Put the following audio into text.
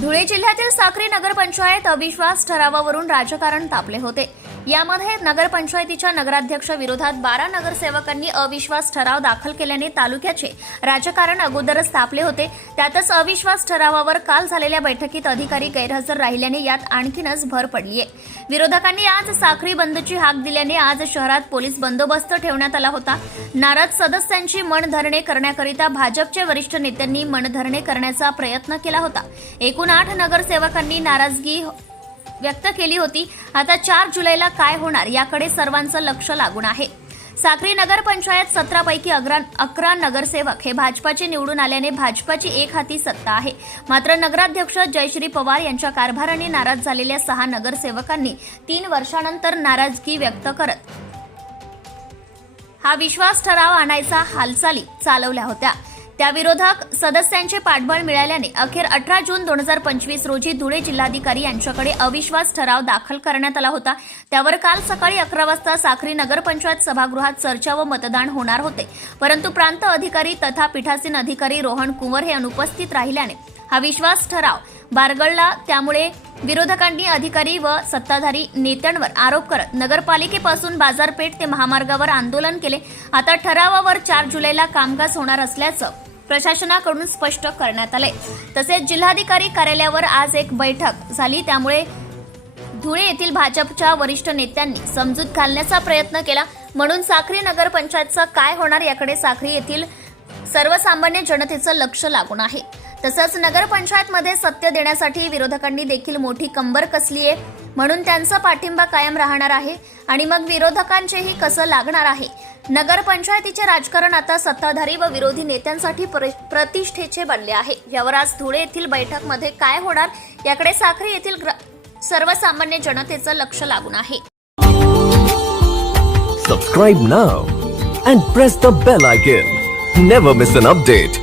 धुळे जिल्ह्यातील साक्री नगरपंचायत अविश्वास ठरावावरून राजकारण तापले होते. यामध्ये नगरपंचायतीच्या नगराध्यक्ष विरोधात बारा नगरसेवकांनी अविश्वास ठराव दाखल केल्याने तालुक्याचे राजकारण अगोदरच तापले होते. त्यातच अविश्वास ठरावावर काल झालेल्या बैठकीत अधिकारी गैरहजर राहिल्याने यात आणखीनच भर पडलीय. विरोधकांनी आज साखरी बंदची हाक दिल्याने आज शहरात पोलीस बंदोबस्त ठेवण्यात आला होता. नाराज सदस्यांची मनधरणे करण्याकरिता भाजपचे वरिष्ठ नेत्यांनी मनधरणे करण्याचा प्रयत्न केला होता. एकूण आठ नगरसेवकांनी नाराजगी व्यक्त केली होती. आता चार जुलैला काय होणार याकडे सर्वांचं लक्ष लागून आहे. साक्री नगरपंचायत सतरापैकी अकरा अकरा नगरसेवक हे भाजपाचे निवडून आल्याने भाजपाची एक हाती सत्ता आहे. मात्र नगराध्यक्ष जयश्री पवार यांच्या कारभाराने नाराज झालेल्या सहा नगरसेवकांनी तीन वर्षानंतर नाराजगी व्यक्त करत. हा विश्वास ठराव आणायचा हालचाली चालवल्या होत्या. त्याविरोधात सदस्यांचे पाठबळ मिळाल्याने अखेर अठरा जून दोन हजार पंचवीस रोजी धुळे जिल्हाधिकारी यांच्याकडे अविश्वास ठराव दाखल करण्यात आला होता. त्यावर काल सकाळी अकरा वाजता साखरी नगरपंचायत सभागृहात चर्चा व मतदान होणार होते. परंतु प्रांत अधिकारी तथा पीठासीन अधिकारी रोहन कुंवर हे अनुपस्थित राहिल्याने हा विश्वास ठराव बारगळला. त्यामुळे विरोधकांनी अधिकारी व सत्ताधारी नेत्यांवर आरोप करत नगरपालिकेपासून बाजारपेठ ते महामार्गावर आंदोलन केले. आता ठरावावर चार जुलैला कामकाज होणार असल्याचं प्रशासनाकडून स्पष्ट करण्यात आले तसेच जिल्हाधिकारी कार्यालयावर आज एक बैठक झाली. त्यामुळे धुळे येथील भाजपच्या वरिष्ठ नेत्यांनी समजूत घालण्याचा प्रयत्न केला. म्हणून साखरी नगरपंचायतचं काय होणार याकडे साखरी येथील सर्वसामान्य जनतेचं लक्ष लागून आहे. तसंच नगरपंचायतमध्ये सत्य देण्यासाठी विरोधकांनी देखील मोठी कंबर कसली आहे. म्हणून त्यांचा पाठिंबा कायम राहणार आहे. आणि मग विरोधकांचेही कसं लागणार आहे? नगरपंचायतीचे राजकारण आता सत्ताधारी व विरोधी नेत्यांसाठी प्रतिष्ठेचे बनले आहे. यावर आज धुळे येथील बैठकमध्ये काय होणार याकडे साखरी येथील ग्र- सर्वसामान्य जनतेचं लक्ष लागून आहे. Subscribe now and press the bell icon never miss an update